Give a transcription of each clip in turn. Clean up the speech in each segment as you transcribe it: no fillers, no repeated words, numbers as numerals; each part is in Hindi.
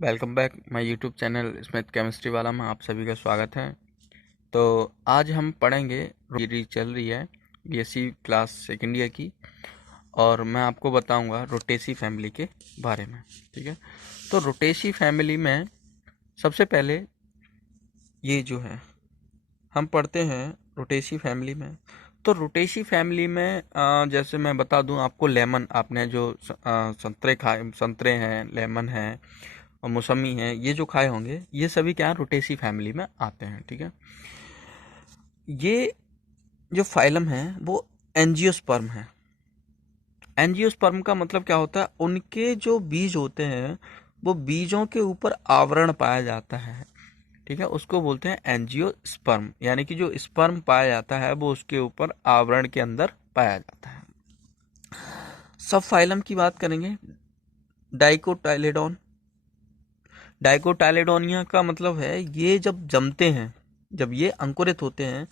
Welcome back my YouTube channel Smith chemistry वाला में आप सभी का स्वागत है। तो आज हम पढ़ेंगे सीरीज चल रही है बीएससी क्लास सेकेंड ईयर की, और मैं आपको बताऊंगा रोटेसी फैमिली के बारे में। ठीक है, तो रोटेसी फैमिली में सबसे पहले ये जो है हम पढ़ते हैं रोटेसी फैमिली में। तो रोटेसी फैमिली में जैसे मैं बता दूं आपको, लेमन आपने जो संतरे खाए, संतरे हैं, लेमन है और मौसमी है, ये जो खाए होंगे ये सभी क्या है, रोटेसी फैमिली में आते हैं। ठीक है, ये जो फाइलम है वो एंजियोस्पर्म है। एंजियोस्पर्म का मतलब क्या होता है, उनके जो बीज होते हैं वो बीजों के ऊपर आवरण पाया जाता है। ठीक है, उसको बोलते हैं एंजियोस्पर्म, यानी कि जो स्पर्म पाया जाता है वो उसके ऊपर आवरण के अंदर पाया जाता है। सब फाइलम की बात करेंगे, डाइकोटाइलेडोन। डाइकोटाइलेडोनिया का मतलब है ये जब जमते हैं, जब ये अंकुरित होते हैं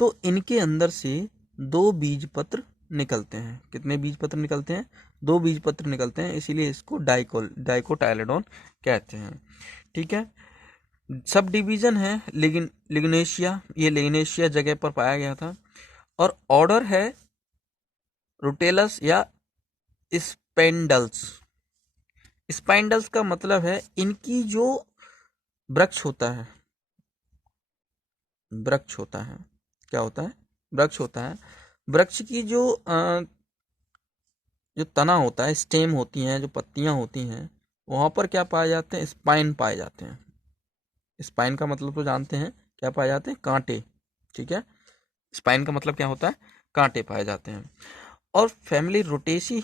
तो इनके अंदर से दो बीज पत्र निकलते हैं। कितने बीज पत्र निकलते हैं? दो बीज पत्र निकलते हैं, इसीलिए इसको डाइकोटाइलेडोन कहते हैं। ठीक है, सब डिवीजन है लिग्नेशिया, ये लिग्नेशिया जगह पर पाया गया था। और ऑर्डर है रुटेलस या स्पेंडल्स। स्पाइंडल्स का मतलब है इनकी जो वृक्ष होता है, वृक्ष होता है, क्या होता है? वृक्ष होता है। वृक्ष की जो तना होता है, स्टेम होती हैं, जो पत्तियां होती हैं, वहां पर क्या पाए जाते हैं? स्पाइन पाए जाते हैं। स्पाइन का मतलब तो जानते हैं, क्या पाए जाते हैं? कांटे। ठीक है, स्पाइन का मतलब क्या होता है? कांटे पाए जाते हैं। और फैमिली रोटेसी,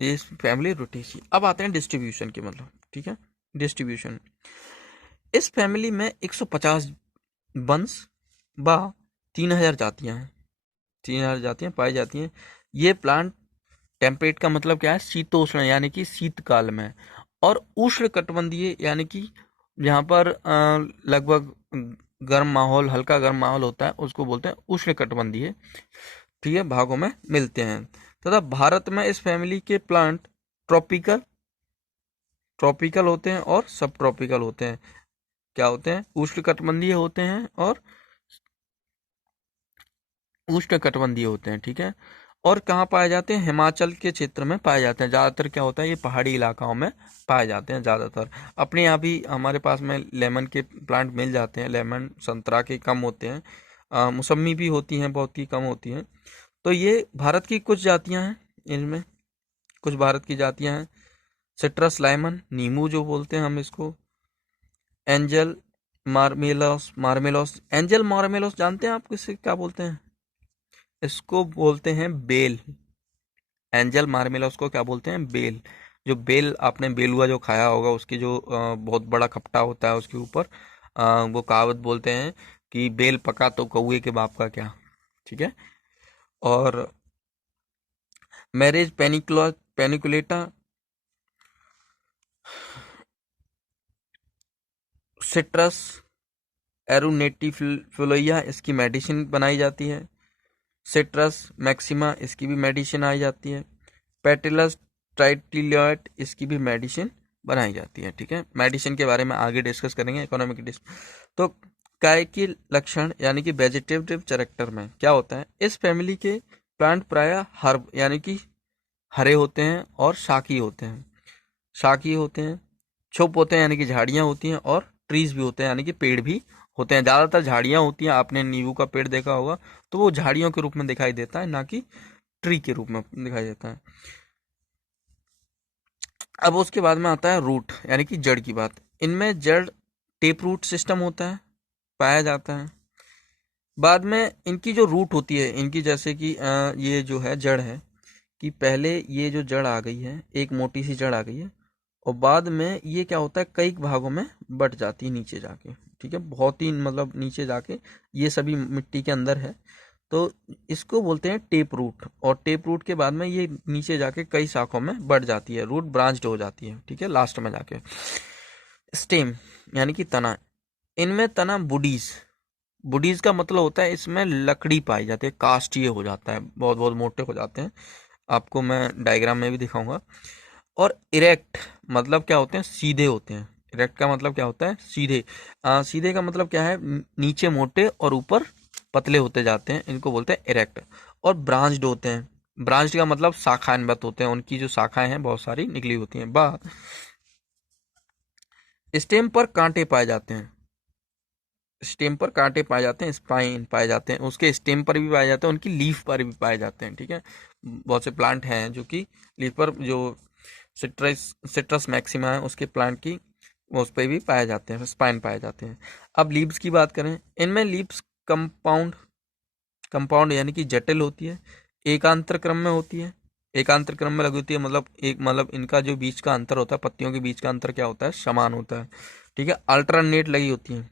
इस फैमिली रोटेसी। अब आते हैं डिस्ट्रीब्यूशन के मतलब। ठीक है, डिस्ट्रीब्यूशन, इस फैमिली में 150 वंश व 3000 जातियां हैं। 3000 जातियां पाई जाती हैं। ये प्लांट टेम्परेट का मतलब क्या है? शीतोष्ण, यानी कि शीतकाल में। और उष्ण कटिबंधीय, यानी कि जहाँ पर लगभग गर्म माहौल, हल्का गर्म माहौल होता है, उसको बोलते हैं उष्ण कटिबंधीय। ठीक है, भागों में मिलते हैं। तथा भारत में इस फैमिली के प्लांट ट्रॉपिकल ट्रॉपिकल होते हैं और सब ट्रॉपिकल होते हैं। क्या होते हैं? उष्णकटिबंधीय होते हैं और उष्णकटिबंधीय होते हैं। ठीक है, और कहाँ पाए जाते हैं? हिमाचल के क्षेत्र में पाए जाते हैं ज़्यादातर। क्या होता है, ये पहाड़ी इलाकाओं में पाए जाते हैं ज़्यादातर। अपने यहाँ भी हमारे पास में लेमन के प्लांट मिल जाते हैं। लेमन संतरा के कम होते हैं, मौसमी भी होती हैं, बहुत ही कम होती हैं। तो ये भारत की कुछ जातियाँ हैं, इनमें कुछ भारत की जातियाँ हैं। सिट्रस लाइमन, नींबू जो बोलते हैं हम इसको। एंजल मार्मेलोस, एंजल मार्मेलोस जानते हैं आप किसे क्या बोलते हैं? इसको बोलते हैं बेल। एंजल मार्मेलोस को क्या बोलते हैं? बेल। जो बेल, आपने बेलुआ जो खाया होगा, उसकी जो बहुत बड़ा खपटा होता है उसके ऊपर, वो कहावत बोलते हैं कि बेल पका तो कौए के बाप का क्या। ठीक है, और मैरिज पेनिकुलेटा, सिट्रस एरुनेटिफोलिया, इसकी मेडिसिन बनाई जाती है। सिट्रस मैक्सिमा, इसकी भी मेडिसिन आई जाती है। पेटिलस ट्राइटिलियट, इसकी भी मेडिसिन बनाई जाती है। ठीक है, मेडिसिन के बारे में आगे डिस्कस करेंगे इकोनॉमिक तो काय की लक्षण, यानी कि वेजिटेटिव कैरेक्टर में क्या होता है, इस फैमिली के प्लांट प्रायः हर्ब, यानी कि हरे होते हैं और शाकी होते हैं। शाकी होते हैं, छुप होते हैं, यानी कि झाड़ियाँ होती हैं, और ट्रीज भी होते हैं, यानी कि पेड़ भी होते हैं। ज़्यादातर झाड़ियाँ होती हैं, आपने नींबू का पेड़ देखा होगा तो वो झाड़ियों के रूप में दिखाई देता है, ना कि ट्री के रूप में दिखाई देता है। अब उसके बाद में आता है रूट, यानी कि जड़ की बात। इनमें जड़ टेप रूट सिस्टम होता है, पाया जाता है। बाद में इनकी जो रूट होती है, इनकी जैसे कि ये जो है जड़ है, कि पहले ये जो जड़ आ गई है, एक मोटी सी जड़ आ गई है, और बाद में ये क्या होता है, कई भागों में बट जाती है नीचे जाके। ठीक है, बहुत ही मतलब नीचे जाके ये सभी मिट्टी के अंदर है। तो इसको बोलते हैं टेप रूट, और टेप रूट के बाद में ये नीचे जाके कई शाखों में बढ़ जाती है, रूट ब्रांच्ड हो जाती है। ठीक है, लास्ट में जाके स्टेम, यानी कि तना। इनमें तना बुडीज, बुडीज का मतलब होता है इसमें लकड़ी पाई जाती है, कास्ट ये हो जाता है, बहुत बहुत मोटे हो जाते हैं। आपको मैं डायग्राम में भी दिखाऊंगा। और इरेक्ट मतलब क्या होते हैं? सीधे होते हैं। इरेक्ट का मतलब क्या होता है? सीधे। सीधे का मतलब क्या है? नीचे मोटे और ऊपर पतले होते जाते हैं, इनको बोलते हैं इरेक्ट। और ब्रांच्ड होते हैं। ब्रांच्ड का मतलब शाखान्वित होते हैं, उनकी जो शाखाएं हैं बहुत सारी निकली होती हैं। बा स्टेम पर कांटे पाए जाते हैं। स्टेम पर कांटे पाए जाते हैं, स्पाइन पाए जाते हैं, उसके स्टेम पर भी पाए जाते हैं, उनकी लीफ पर भी पाए जाते हैं। ठीक है, बहुत से प्लांट हैं जो कि लीफ पर, जो सिट्रस मैक्सिमा है उसके प्लांट की, वो उस पर भी पाए जाते हैं, स्पाइन पाए जाते हैं। अब लीव्स की बात करें, इनमें लीव्स कंपाउंड कंपाउंड यानी कि जटिल होती है, एकांतर क्रम में होती है। एकांतर क्रम में लगी होती है मतलब इनका जो बीच का अंतर होता है, पत्तियों के बीच का अंतर क्या होता है? समान होता है। ठीक है, अल्टरनेट लगी होती है।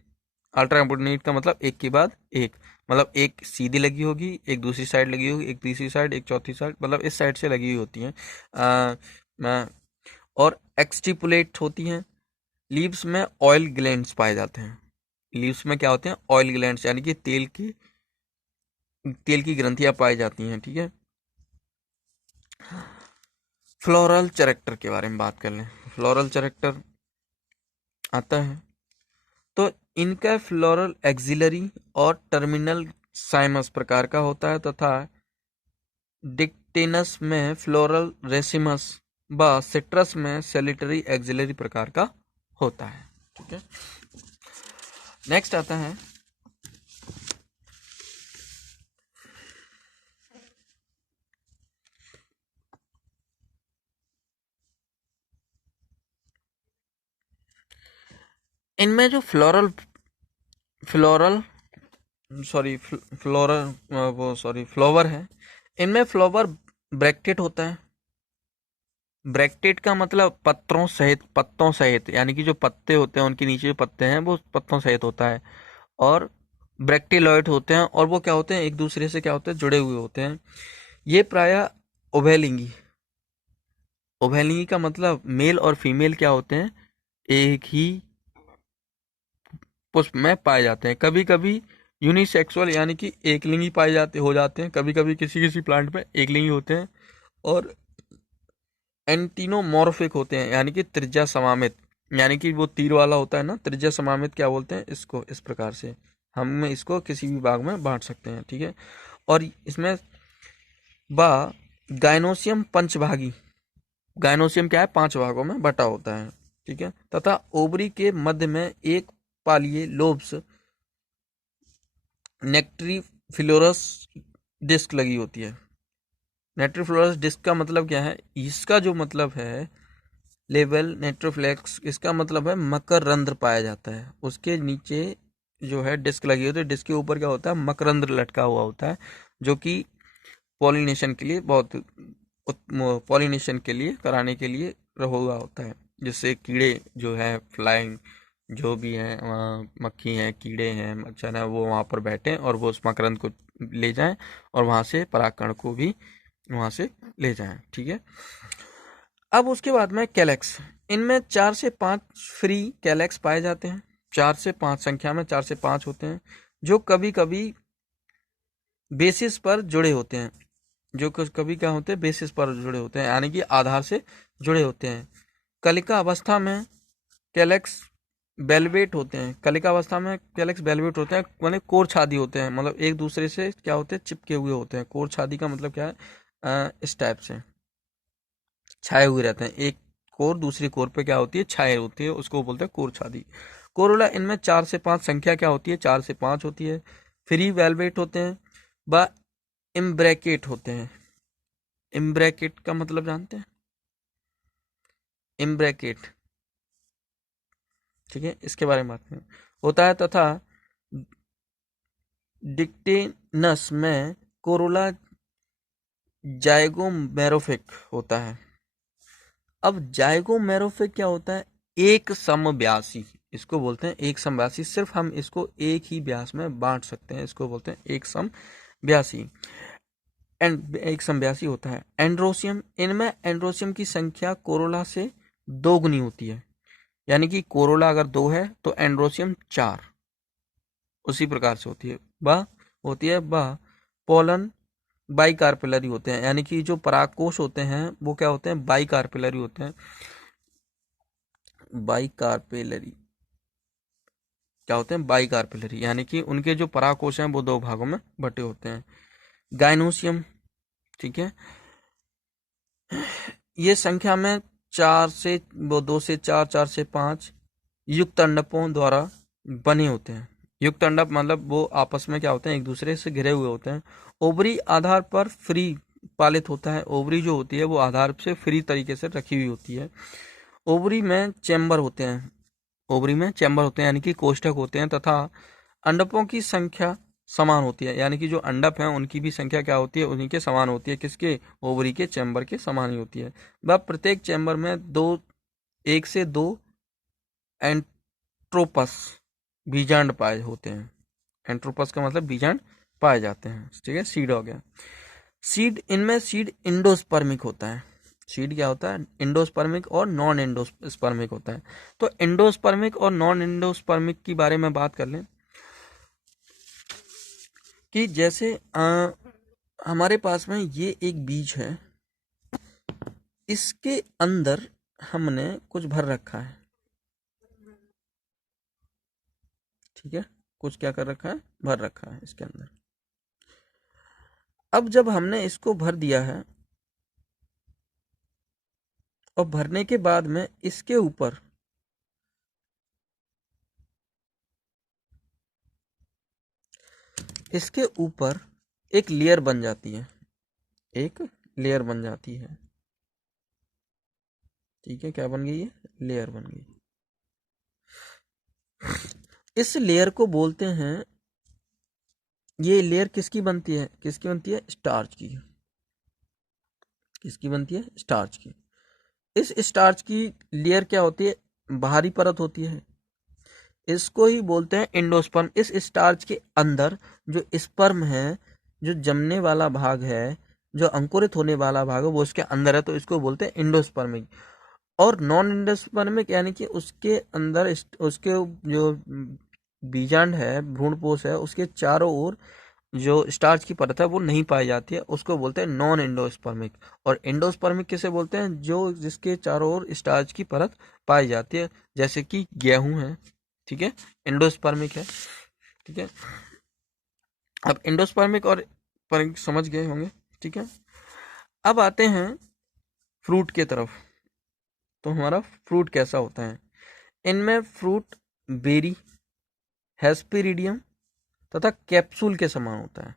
अल्टरनेट का मतलब एक के बाद एक, मतलब एक सीधी लगी होगी, एक दूसरी साइड लगी होगी, एक तीसरी साइड, एक चौथी साइड, मतलब इस साइड से लगी हुई होती हैं। और एक्सटिपुलेट होती हैं। लीव्स में ऑयल ग्लैंड्स पाए जाते हैं। लीव्स में क्या होते हैं? ऑयल ग्लैंड्स, यानी कि तेल की ग्रंथियां पाई जाती हैं। ठीक है, फ्लोरल कैरेक्टर के बारे में बात कर लें। फ्लोरल कैरेक्टर आता है तो इनका फ्लोरल एक्सिलरी और टर्मिनल साइमस प्रकार का होता है, तथा डिक्टेनस में फ्लोरल रेसिमस व सिट्रस में सैलिटरी एक्सिलरी प्रकार का होता है। ठीक है, नेक्स्ट आता है इनमें जो फ्लोरल सॉरी फ्लोरल वो सॉरी फ्लावर है, इनमें फ्लावर ब्रैक्टेट होता है। ब्रैक्टेट का मतलब पत्तों सहित, यानी कि जो पत्ते होते हैं उनके नीचे जो पत्ते हैं वो पत्तों सहित होता है। और ब्रैक्टिलॉइड होते हैं, और वो क्या होते हैं? एक दूसरे से क्या होते हैं? जुड़े हुए होते हैं। ये प्रायः उभयलिंगी उभयलिंगी का मतलब मेल और फीमेल क्या होते हैं? एक ही पुष्प में पाए जाते हैं। कभी कभी यूनिसेक्सुअल यानी कि एकलिंगी हो जाते हैं, कभी कभी किसी किसी प्लांट में एकलिंगी होते हैं। और एंटीनोमॉर्फिक होते हैं, यानी कि त्रिज्या समामित, यानी कि वो तीर वाला होता है ना, त्रिज्या समामित क्या बोलते हैं इसको? इस प्रकार से हम इसको किसी भी भाग में बांट सकते हैं। ठीक है, और इसमें बा गाइनोसियम पंचभागी, गाइनोसियम क्या है? 5 भागों में बटा होता है। ठीक है, तथा ओवरी के मध्य में एक पालिए लोब्स नेक्ट्रीफ्लोरस डिस्क लगी होती है। नेट्रीफ्लोरस डिस्क का मतलब क्या है? इसका जो मतलब है लेवल नेट्रोफ्लेक्स, इसका मतलब है मकरंध्र पाया जाता है। उसके नीचे जो है डिस्क लगी होती है, डिस्क के ऊपर क्या होता है? मकरंध्र लटका हुआ होता है, जो कि पॉलिनेशन के लिए पॉलिनेशन के लिए कराने के लिए हुआ होता है, जिससे कीड़े जो है, फ्लाइंग जो भी है, मक्खी हैं, कीड़े हैं, मच्छर है, वो वहाँ पर बैठें और वो उस मकरंद को ले जाएं, और वहाँ से परागकण को भी वहाँ से ले जाएं। ठीक है, अब उसके बाद में कैलेक्स, इनमें 4 से 5 फ्री कैलेक्स पाए जाते हैं। 4 से 5 संख्या में 4 से 5 होते हैं, जो कभी कभी बेसिस पर जुड़े होते हैं। जो कभी क्या होते हैं? बेसिस पर जुड़े होते हैं, यानी कि आधार से जुड़े होते हैं। कलिका अवस्था में कैलेक्स बेलवेट होते हैं। कलिका अवस्था में कैलेक्स बेलवेट होते हैं, मतलब कोर छादी होते हैं, मतलब एक दूसरे से क्या होते हैं? चिपके हुए होते हैं। कोर छादी का मतलब क्या है? इस टाइप से छाए हुए रहते हैं। एक कोर दूसरी कोर पे क्या होती है? छाए होती है, उसको बोलते हैं कोर छादी। कोरोला इनमें 4 से 5 संख्या क्या होती है? 4 से 5 होती है। फ्री वेलवेट होते हैं व इम्ब्रैकेट होते हैं। इम्ब्रैकेट का मतलब जानते हैं? इम्ब्रैकेट, ठीक है, इसके बारे में बात करें, होता है। तथा डिक्टेनस में कोरोला जाइगोमेरोफिक होता है। अब जाइगोमेरोफिक क्या होता है? एक समव्यासी, इसको बोलते हैं एक समव्यासी। सिर्फ हम इसको एक ही व्यास में बांट सकते हैं, इसको बोलते हैं एक समव्यासी। एक समव्यासी होता है। एंड्रोसियम, इनमें एंड्रोसियम की संख्या कोरोला से 2 गुनी होती है, यानी कि कोरोला अगर 2 है तो एंड्रोसियम 4, उसी प्रकार से होती है। पोलन बाई कार्पेलरी होते हैं, यानी कि जो परागकोश होते हैं वो क्या होते हैं? बाई कार्पेलरी होते हैं। बाइकार्पेलरी। क्या होते हैं? बाइकार्पेलरी, यानी कि उनके जो परागकोश हैं वो 2 भागों में बटे होते हैं। गाइनोसियम, ठीक है, ये संख्या में 4 से 2 से 4, 4 से 5 युक्त अंडकों द्वारा बने होते हैं। युक्त अंडक मतलब वो आपस में क्या होते हैं, एक दूसरे से घिरे हुए होते हैं। ओवरी आधार पर फ्री पालित होता है। ओवरी जो होती है वो आधार से फ्री तरीके से रखी हुई होती है। ओवरी में चैम्बर होते हैं, ओवरी में चैम्बर होते हैं यानी कि कोष्ठक होते हैं, तथा अंडकों की संख्या समान होती है, यानी कि जो अंडक हैं उनकी भी संख्या क्या होती है, उन्हीं के समान होती है। किसके? ओवरी के चैम्बर के समान ही होती है। वह प्रत्येक चैम्बर में 1 से 2 एंट्रोपस बीजांड पाए होते हैं। एंट्रोपस का मतलब बीजांड पाए जाते हैं, ठीक है। सीड हो गया। सीड, इनमें सीड इंडोस्पर्मिक होता है। सीड क्या होता है? इंडोस्पर्मिक और नॉन इंडोस्पर्मिक होता है। तो इंडोस्पर्मिक और नॉन इंडोस्पर्मिक की बारे में बात कर लें कि जैसे हमारे पास में ये एक बीज है, इसके अंदर हमने कुछ भर रखा है, ठीक है, कुछ क्या कर रखा है? भर रखा है इसके अंदर। अब जब हमने इसको भर दिया है और भरने के बाद में इसके ऊपर एक लेयर बन जाती है, एक लेयर बन जाती है, ठीक है। क्या बन गई है? लेयर बन गई। इस लेयर को बोलते हैं, ये लेयर किसकी बनती है? किसकी बनती है? स्टार्च की। किसकी बनती है? स्टार्च की। इस स्टार्च की लेयर क्या होती है? बाहरी परत होती है, इसको ही बोलते हैं एंडोस्पर्म। इस स्टार्च के अंदर जो स्पर्म है, जो जमने वाला भाग है, जो अंकुरित होने वाला भाग है, वो उसके अंदर है, तो इसको बोलते हैं एंडोस्पर्मिक। और नॉन एंडोस्पर्मिक यानी कि उसके अंदर उसके जो बीजांड है, भ्रूणपोष है, उसके चारों ओर जो स्टार्च की परत है वो नहीं पाई जाती है, उसको बोलते हैं नॉन एंडोस्पर्मिक। और एंडोस्पर्मिक किसे बोलते हैं? जो जिसके चारों ओर स्टार्च की परत पाई जाती है, जैसे कि गेहूं है, ठीक है, एंडोस्पर्मिक है, ठीक है। अब एंडोस्पर्मिक और पर्मिक समझ गए होंगे, ठीक है। अब आते हैं फ्रूट के तरफ। तो हमारा फ्रूट कैसा होता है? इनमें फ्रूट बेरी, हेस्पेरिडियम तथा कैप्सूल के समान होता है।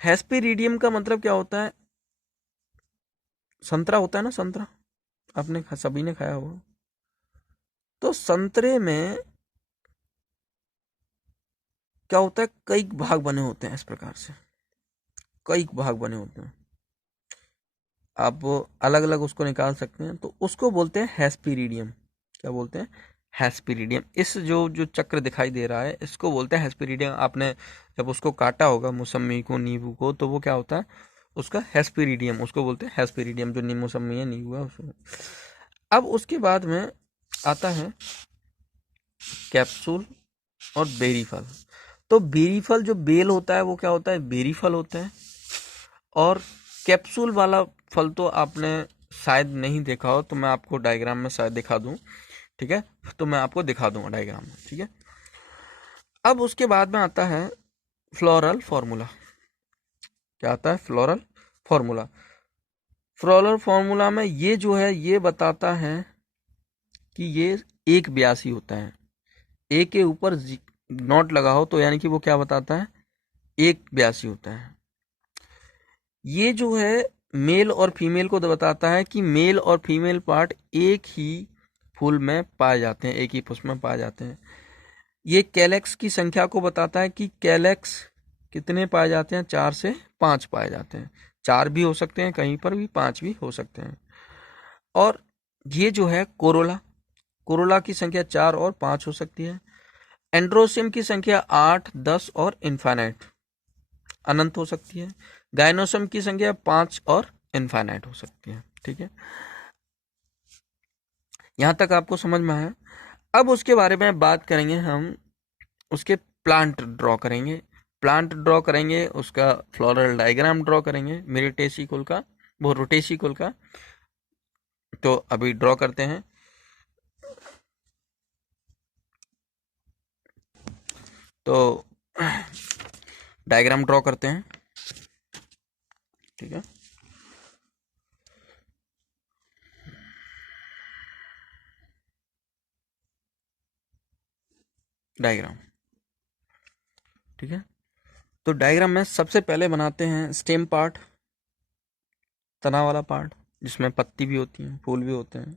हेस्पेरिडियम का मतलब क्या होता है? संतरा होता है ना, संतरा आपने सभी ने खाया होगा। तो संतरे में क्या होता है? कई भाग बने होते हैं, इस प्रकार से कई भाग बने होते हैं, आप अलग अलग उसको निकाल सकते हैं, तो उसको बोलते हैं हेस्पेरिडियम। क्या बोलते हैं? हेस्पेरिडियम। इस जो जो चक्र दिखाई दे रहा है, इसको बोलते हैं हेस्पेरिडियम। आपने जब उसको काटा होगा, मौसम्मी को, नींबू को, तो वो क्या होता है? उसका हेस्पेरिडियम, उसको बोलते हैं हेस्पेरिडियम, जो मौसम्मी है, नींबू है, उसको। अब उसके बाद में आता है कैप्सूल और बेरी फल। तो बेरी फल, जो बेल होता है, वो क्या होता है? बेरी फल होता है। और कैप्सूल वाला फल तो आपने शायद नहीं देखा हो, तो मैं आपको डायग्राम में शायद दिखा दूं, ठीक है, तो मैं आपको दिखा दूंगा डायग्राम में, ठीक है। अब उसके बाद में आता है फ्लोरल फॉर्मूला। क्या आता है? Floral formula. फ्लोरल फॉर्मूला में ये जो है, ये बताता है कि ये एक ब्यासी होता है। ए के ऊपर नॉट लगा हो तो यानी कि वो क्या बताता है? एक ब्यासी होता है। ये जो है मेल और फीमेल को बताता है कि मेल और फीमेल पार्ट एक ही फूल में पाए जाते हैं, एक ही पुष्प में पाए जाते हैं। ये कैलेक्स की संख्या को बताता है कि कैलेक्स कितने पाए जाते हैं? 4 से 5 पाए जाते हैं। 4 भी हो सकते हैं कहीं पर भी, 5 भी हो सकते हैं। और ये जो है कोरोला, कोरोला की संख्या 4 और 5 हो सकती है। एंड्रोसियम की संख्या 8, 10 और इन्फाइनाइट, अनंत हो सकती है। गाइनोसम की संख्या 5 और इनफाइनाइट हो सकती है, ठीक है। यहां तक आपको समझ में आया? अब उसके बारे में बात करेंगे हम, उसके प्लांट ड्रॉ करेंगे, प्लांट ड्रॉ करेंगे, उसका फ्लोरल डायग्राम ड्रॉ करेंगे, मेरिटेसी कुल का, वो रोटेशिकोल का। तो अभी ड्रॉ करते हैं। तो डायग्राम ड्रॉ करते हैं। ठीक है। डायग्राम। ठीक है। तो डायग्राम में सबसे पहले बनाते हैं स्टेम पार्ट, तना वाला पार्ट, जिसमें पत्ती भी होती है, फूल भी होते हैं।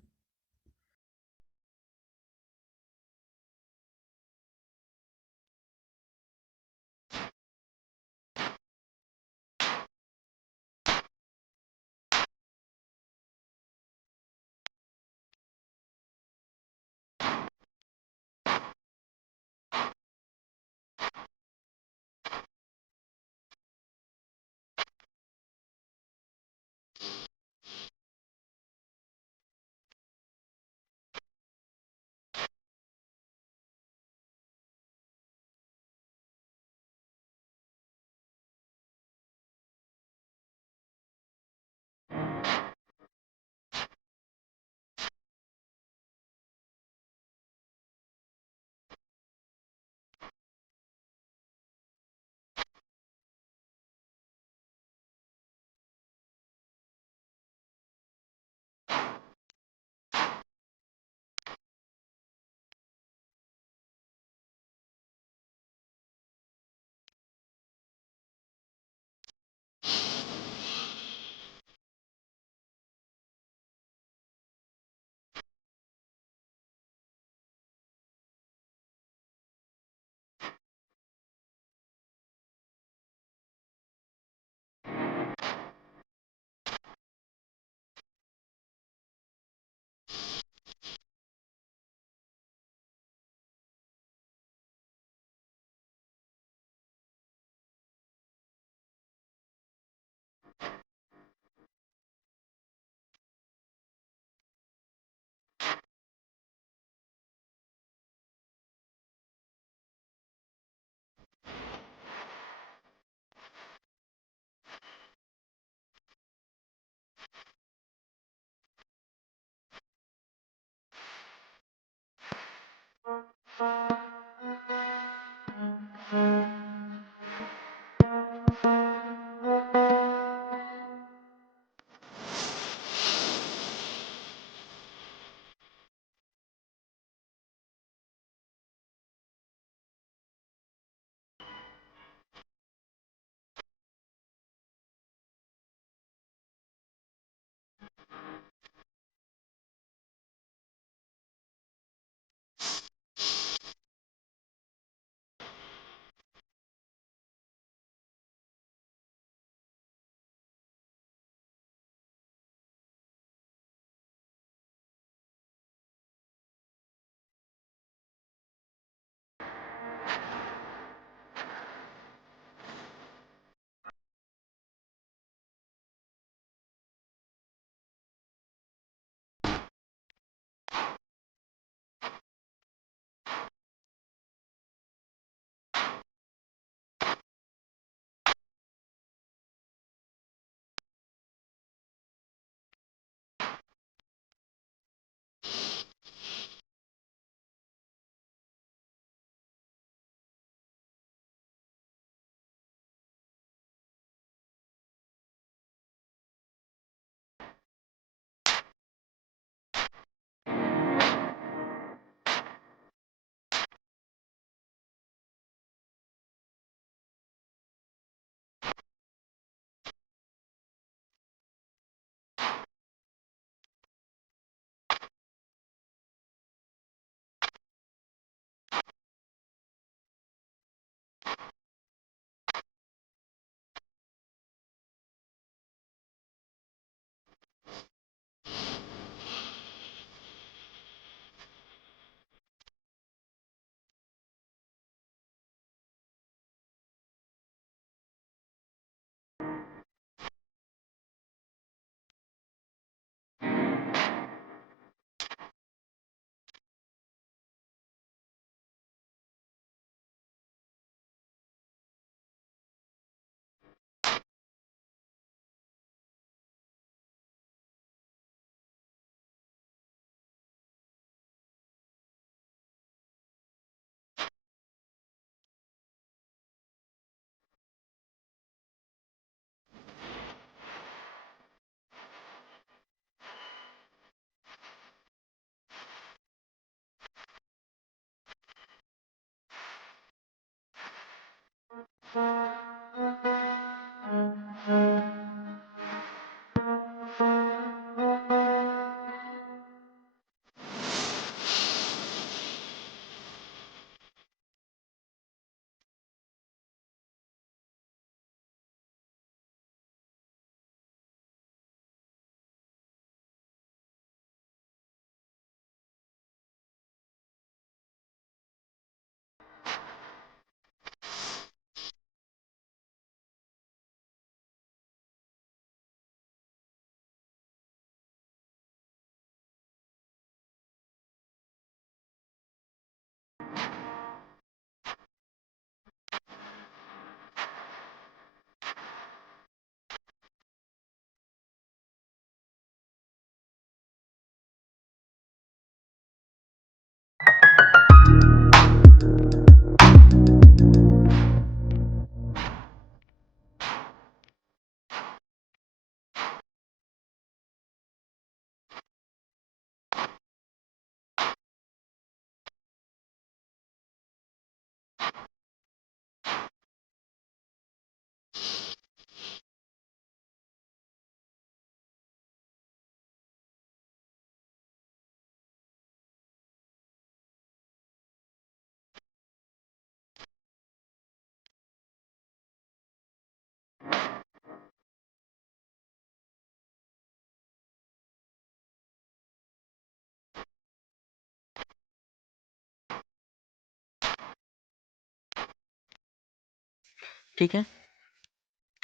ठीक है,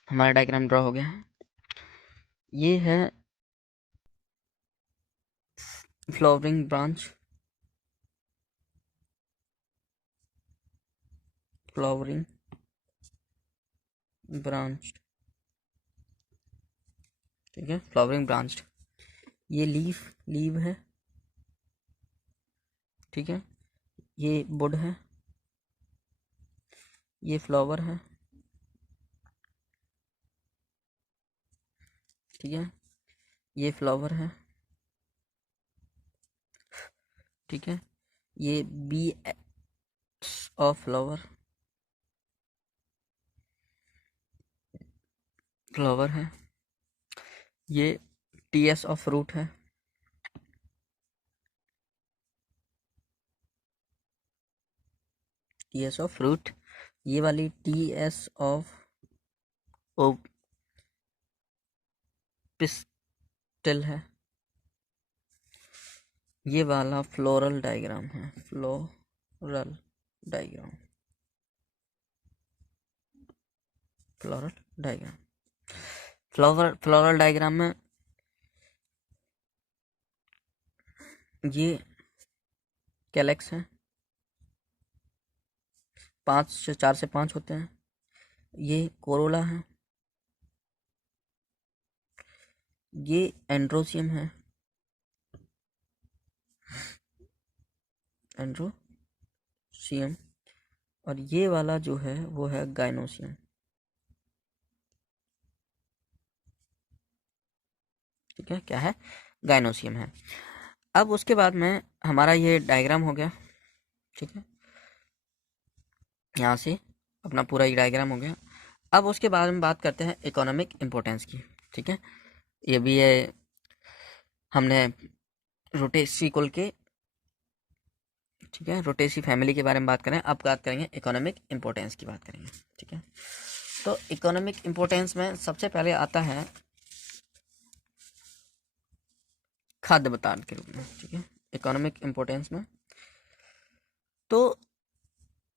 हमारा डायग्राम ड्रॉ हो गया है। ये है फ्लावरिंग ब्रांच, फ्लावरिंग ब्रांच, ठीक है, फ्लावरिंग ब्रांच। ये लीव है, ठीक है, ये बुड है, ये फ्लावर है, ठीक है, ये फ्लावर है, ठीक है, ये बी ऑफ फ्लावर है, ये टीएस ऑफ फ्रूट है, टीएस ऑफ फ्रूट, ये वाली टीएस ऑफ पिस्टल है, ये वाला फ्लोरल डायग्राम है, floral diagram, floral diagram, floral diagram में ये कैलेक्स है, 4 से 5 होते हैं, ये कोरोला है, ये एंड्रोसियम है, एंड्रोसियम, और ये वाला जो है वो है गाइनोसियम, ठीक है, क्या है, गाइनोसियम है। अब उसके बाद में हमारा ये डायग्राम हो गया, ठीक है, यहाँ से अपना पूरा ये डायग्राम हो गया। अब उसके बाद में बात करते हैं इकोनॉमिक इम्पोर्टेंस की, ठीक है, ये भी है, हमने रोटेसी कुल के, ठीक है, रोटेसी फैमिली के बारे में बात करें। अब बात करेंगे इकोनॉमिक इम्पोर्टेंस की बात करेंगे, ठीक है। तो इकोनॉमिक इम्पोर्टेंस में सबसे पहले आता है खाद्य पदार्थ के रूप में, ठीक है, इकोनॉमिक इम्पोर्टेंस में। तो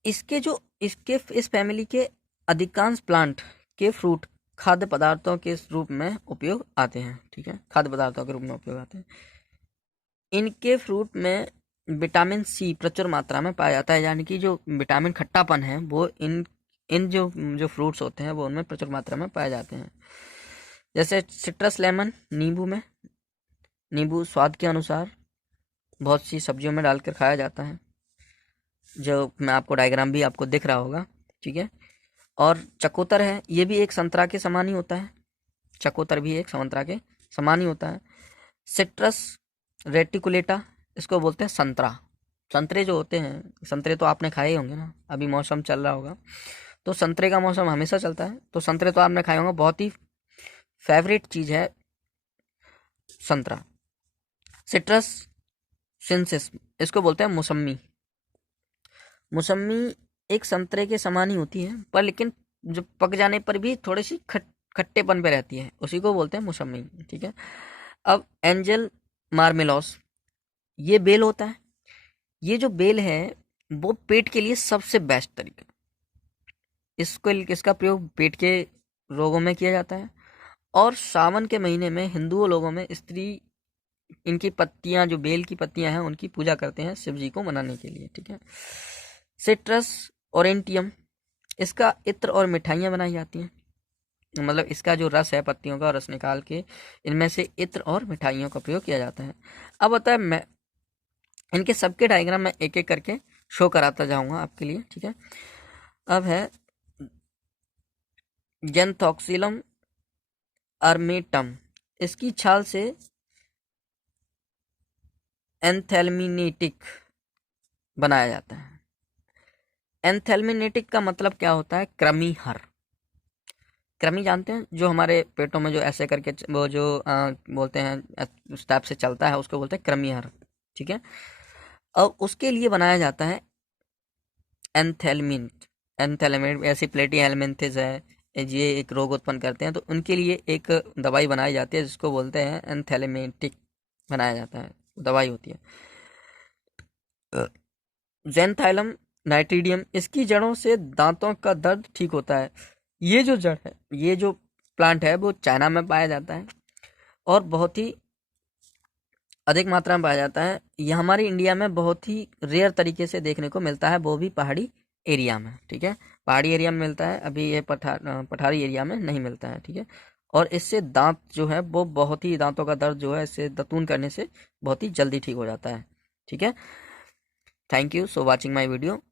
इस फैमिली के अधिकांश प्लांट के फ्रूट खाद्य पदार्थों के रूप में उपयोग आते हैं, ठीक है, खाद्य पदार्थों के रूप में उपयोग आते हैं। इनके फ्रूट में विटामिन सी प्रचुर मात्रा में पाया जाता है, यानी कि जो विटामिन खट्टापन है वो इन इन जो फ्रूट्स होते हैं वो उनमें प्रचुर मात्रा में पाए जाते हैं। जैसे सिट्रस लेमन, नींबू स्वाद के अनुसार बहुत सी सब्जियों में डालकर खाया जाता है, जो मैं आपको डायग्राम भी आपको दिख रहा होगा, ठीक है। और चकोतर है, ये भी एक संतरा के समान ही होता है, चकोतर भी एक संतरा के समान ही होता है। सिट्रस रेटिकुलेटा, इसको बोलते हैं संतरा। संतरे जो होते हैं, संतरे तो आपने खाए होंगे ना, अभी मौसम चल रहा होगा तो संतरे का मौसम हमेशा चलता है, तो संतरे तो आपने खाए होंगे, बहुत ही फेवरेट चीज़ है संतरा। सिट्रस सिंसिस, इसको बोलते हैं मौसमी। मौसमी एक संतरे के समान ही होती है, पर लेकिन जब पक जाने पर भी थोड़ी सी खट्टेपन पे रहती है, उसी को बोलते हैं मौसमी, ठीक है। अब एंजल मार्मेलोस, ये बेल होता है, ये जो बेल है वो पेट के लिए सबसे बेस्ट तरीका, इसका प्रयोग पेट के रोगों में किया जाता है। और सावन के महीने में हिंदुओं लोगों में स्त्री इनकी पत्तियां, जो बेल की पत्तियां हैं, उनकी पूजा करते हैं शिव जी को मनाने के लिए, ठीक है। सिट्रस ओरेंटियम, इसका इत्र और मिठाइयाँ बनाई जाती हैं, मतलब इसका जो रस है, पत्तियों का रस निकाल के इनमें से इत्र और मिठाइयों का प्रयोग किया जाता है। अब होता है, मैं इनके सबके डायग्राम में एक एक करके शो कराता जाऊंगा आपके लिए, ठीक है। अब है जेंथोक्सिलम अर्मेटम, इसकी छाल से एंथेल्मिनेटिक बनाया जाता है। एंथेल्मिनेटिक का मतलब क्या होता है? कृमिहर। कृमि जानते हैं, जो हमारे पेटों में जो ऐसे करके वो जो बोलते हैं उस टाइप से चलता है, उसको बोलते हैं कृमिहर। ठीक है, अब उसके लिए बनाया जाता है एंथेल्मिन। एंथेल्मिन ऐसी प्लेटी हेलमिंथिस है, ये एक रोग उत्पन्न करते हैं, तो उनके लिए एक दवाई बनाई जाती है जिसको बोलते हैं एंथेल्मेटिक, बनाया जाता है, दवाई होती है ज़ेंथाइलम नाइट्रिडियम। इसकी जड़ों से दांतों का दर्द ठीक होता है। ये जो जड़ है, ये जो प्लांट है, वो चाइना में पाया जाता है और बहुत ही अधिक मात्रा में पाया जाता है। ये हमारे इंडिया में बहुत ही रेयर तरीके से देखने को मिलता है, वो भी पहाड़ी एरिया में। ठीक है, पहाड़ी एरिया में मिलता है, अभी ये पठारी एरिया में नहीं मिलता है। ठीक है, और इससे दांत जो है वो बहुत ही, दांतों का दर्द जो है इससे दतून करने से बहुत ही जल्दी ठीक हो जाता है। ठीक है, thank you so watching my video.